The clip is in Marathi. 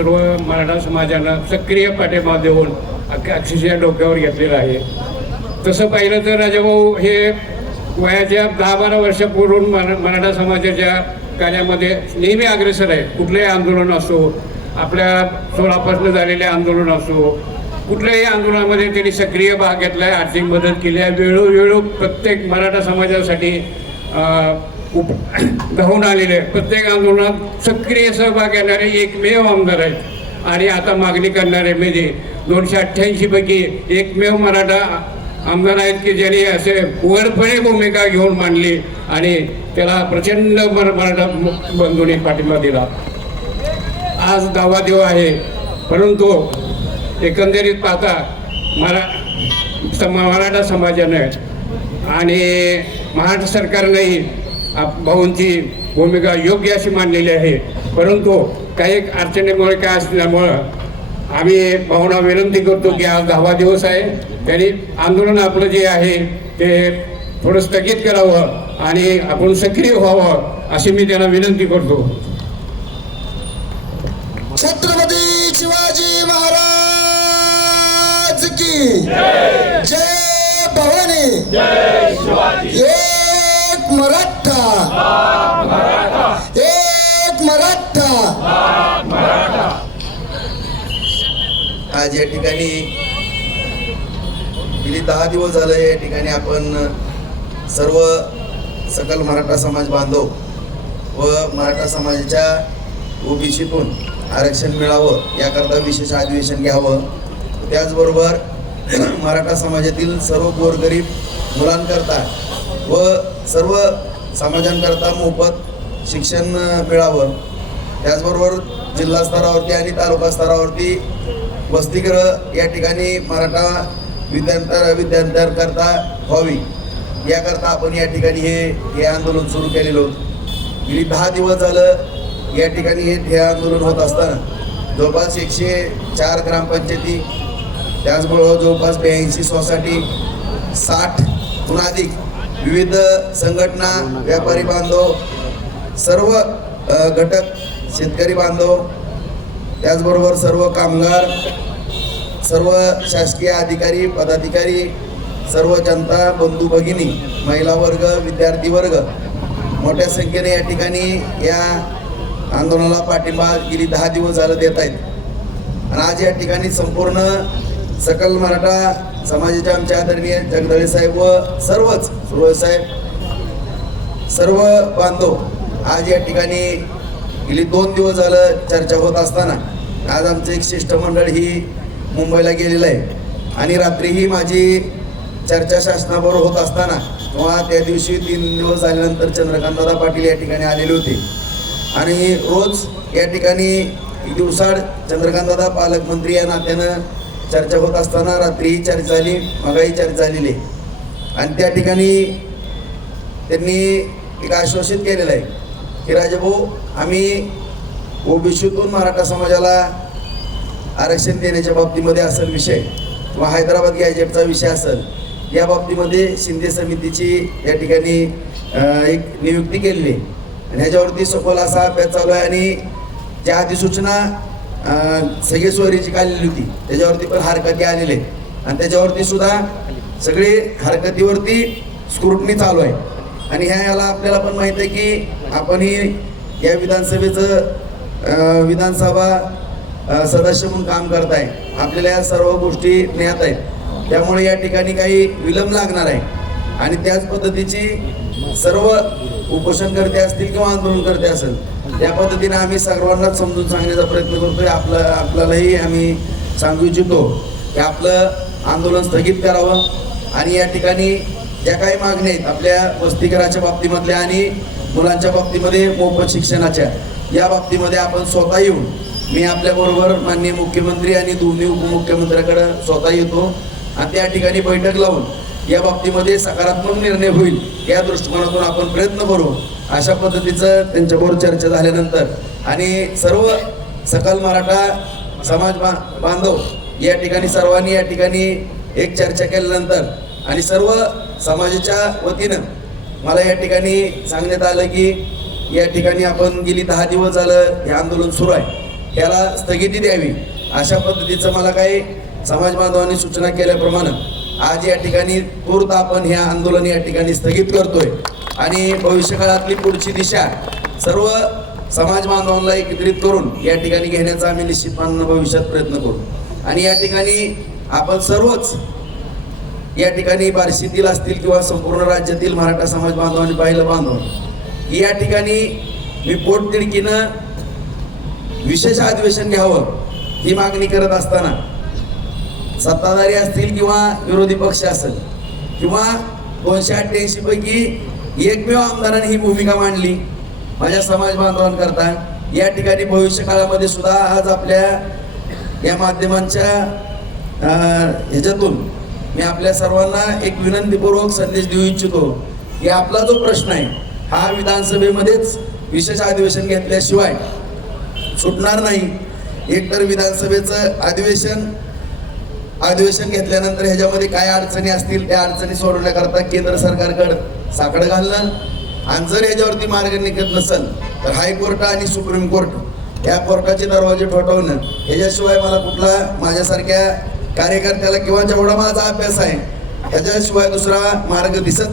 सर्व मराठा समाजानं सक्रिय पाठिंबा देऊन अख्ख्या अक्षरशः डोक्यावर घेतलेलं आहे. तसं पाहिलं तर राजाभाऊ हे वयाच्या दहा बारा वर्षापूर्वून मरा मराठा समाजाच्या कार्यामध्ये नेहमी अग्रेसर आहे कुठलंही आंदोलन असो आपल्या सोळापासून झालेले आंदोलन असो कुठल्याही आंदोलनामध्ये त्यांनी सक्रिय भाग घेतला आहे आर्थिक मदत केली आहे. वेळोवेळो प्रत्येक मराठा समाजासाठी उप धावून आलेले प्रत्येक आंदोलनात सक्रिय सहभाग घेणारे एकमेव आमदार आहेत. आणि आता मागणी करणारे म्हणजे दोनशे अठ्ठ्याऐंशीपैकी एकमेव मराठा आमदार आहेत की ज्यांनी असे उघडपणे भूमिका घेऊन मांडली आणि त्याला प्रचंड मर मराठा बंधूंनी पाठिंबा दिला. आज दावा देव आहे. परंतु एकंदरीत पाहता मरा सम मराठा समाजानं आणि महाराष्ट्र सरकारनंही आप- भाऊंची भूमिका योग्य अशी मानलेली आहे. परंतु काही अडचणीमुळे काय असल्यामुळं आम्ही भाऊंना विनंती करतो की आज दहावा दिवस आहे. त्यांनी आंदोलन आपलं जे आहे ते थोडं स्थगित करावं आणि आपण सक्रिय व्हावं अशी मी त्यांना विनंती करतो. छत्रपती शिवाजी महाराज की जय. भवानी. मराठा. एक मराठा. आज या ठिकाणी गेली दहा दिवस झालं या ठिकाणी आपण सर्व सकल मराठा समाज बांधव व मराठा समाजाच्या ओबीसीतून आरक्षण मिळावं याकरता विशेष अधिवेशन घ्यावं. त्याचबरोबर मराठा समाजातील सर्व गोरगरीब मुलांकरता व सर्व समाजांकरता मोफत शिक्षण मिळावं. त्याचबरोबर जिल्हा स्तरावरती आणि तालुका स्तरावरती वसतिगृह या ठिकाणी मराठा विद्यांतर विद्यांतरकरता व्हावी. याकरता आपण या ठिकाणी हे हे आंदोलन सुरू केलेलं होतं. गेली दहा दिवस झालं या ठिकाणी हे हे आंदोलन होत असताना जवळपास एकशे चार ग्रामपंचायती त्याचबरोबर जवळपास ब्याऐंशी सोसायटी साठहून अधिक विविध संघटना व्यापारी बांधव सर्व घटक शेतकरी बांधव त्याचबरोबर सर्व कामगार सर्व शासकीय अधिकारी पदाधिकारी सर्व जनता बंधू भगिनी महिला वर्ग विद्यार्थी वर्ग मोठ्या संख्येने या ठिकाणी या आंदोलनाला पाठिंबा गेली दहा दिवस झालं देत आहेत. आणि आज या ठिकाणी संपूर्ण सकल मराठा समाजाच्या आमच्या आदरणीय जगदळे साहेब व सर्वच सुरवळे साहेब सर्व बांधव आज या ठिकाणी गेली दोन दिवस झालं चर्चा होत असताना आज आमचं एक शिष्टमंडळ ही मुंबईला गेलेलं आहे. आणि रात्रीही माझी चर्चा शासनाबरोबर होत असताना किंवा त्या दिवशी तीन दिवस झाल्यानंतर चंद्रकांतदादा पाटील या ठिकाणी आलेले होते. आणि रोज या ठिकाणी दिवसाड चंद्रकांतदादा पालकमंत्री या नात्यानं चर्चा होत असताना रात्रीही चर्चा झाली मगाही चर्चा झालेली आहे. आणि त्या ठिकाणी त्यांनी एक आश्वासित केलेलं आहे की राजाभाऊ आम्ही ओबीसीतून मराठा समाजाला आरक्षण देण्याच्या बाबतीमध्ये असेल विषय किंवा हैदराबाद गॅजेटचा विषय असेल या बाबतीमध्ये शिंदे समितीची या ठिकाणी एक नियुक्ती केलेली आहे. आणि ह्याच्यावरती सखोल असा अभ्यास चालू आहे आणि ज्या अधिसूचना सगळे सोयरीची काढलेली होती त्याच्यावरती पण हरकती आलेले आहे आणि त्याच्यावरती सुद्धा सगळे हरकतीवरती स्क्रुटनी चालू आहे. आणि ह्या याला आपल्याला पण माहीत आहे की आपणही या विधानसभेचं विधानसभा सदस्य म्हणून काम करताय. आपल्याला या सर्व गोष्टी ज्ञात आहेत. त्यामुळे या ठिकाणी काही विलंब लागणार आहे. आणि त्याच पद्धतीची सर्व उपोषणकर्ते असतील किंवा आंदोलनकर्ते असेल त्या पद्धतीने आम्ही सर्वांनाच समजून सांगण्याचा प्रयत्न करतोय. आपलं आपल्यालाही आम्ही सांगू इच्छितो की आपलं आंदोलन स्थगित करावं. आणि या ठिकाणी ज्या काही मागण्या आहेत आपल्या वस्तीकराच्या बाबतीमधल्या आणि मुलांच्या बाबतीमध्ये मोफत शिक्षणाच्या या बाबतीमध्ये आपण स्वतः येऊन मी आपल्याबरोबर माननीय मुख्यमंत्री आणि दोन्ही उपमुख्यमंत्र्याकडे स्वतः येतो आणि त्या ठिकाणी बैठक लावून या बाबतीमध्ये सकारात्मक निर्णय होईल या दृष्टिकोनातून आपण प्रयत्न करू. अशा पद्धतीचं त्यांच्याबरोबर चर्चा झाल्यानंतर आणि सर्व सकल मराठा समाज बांधव या ठिकाणी सर्वांनी या ठिकाणी एक चर्चा केल्यानंतर आणि सर्व समाजाच्या वतीनं मला या ठिकाणी सांगण्यात आलं की या ठिकाणी आपण गेली दहा दिवस झालं हे आंदोलन सुरू आहे. त्याला स्थगिती द्यावी अशा पद्धतीचं मला काही समाज बांधवांनी सूचना केल्याप्रमाणे आज या ठिकाणी तूर्त आपण हे आंदोलन या ठिकाणी स्थगित करतोय. आणि भविष्यकाळातली पुढची दिशा सर्व समाज बांधवांना एकत्रित करून या ठिकाणी घेण्याचा आम्ही निश्चितपणे भविष्यात प्रयत्न करू. आणि या ठिकाणी आपण सर्वच या ठिकाणी बार्शीतील असतील किंवा संपूर्ण राज्यातील मराठा समाज बांधवांनी पाहिलं बांधव या ठिकाणी मी पोटतिडकीनं विशेष अधिवेशन घ्यावं ही मागणी करत असताना सत्ताधारी असतील किंवा विरोधी पक्ष असेल किंवा दोनशे अठ्ठ्याऐंशी पैकी एकमेव आमदारांनी ही भूमिका मांडली माझ्या समाज बांधवांकरता या ठिकाणी भविष्य काळामध्ये सुद्धा आज आपल्या या माध्यमांच्या ह्याच्यातून मी आपल्या सर्वांना एक विनंतीपूर्वक संदेश देऊ इच्छितो की आपला जो प्रश्न आहे हा विधानसभेमध्येच विशेष अधिवेशन घेतल्याशिवाय सुटणार नाही. एकतर विधानसभेचं अधिवेशन अधिवेशन घेतल्यानंतर ह्याच्यामध्ये काय अडचणी असतील त्या अडचणी सोडवण्याकरता केंद्र सरकारकडं साकडं घालणं. आणि जर ह्याच्यावरती मार्ग निघत नसेल तर हायकोर्ट आणि सुप्रीम कोर्ट या कोर्टाचे दरवाजे ठोठवणं. ह्याच्याशिवाय मला कुठला माझ्यासारख्या कार्यकर्त्याला किंवा जेवढा माझा अभ्यास आहे त्याच्याशिवाय दुसरा मार्ग दिसत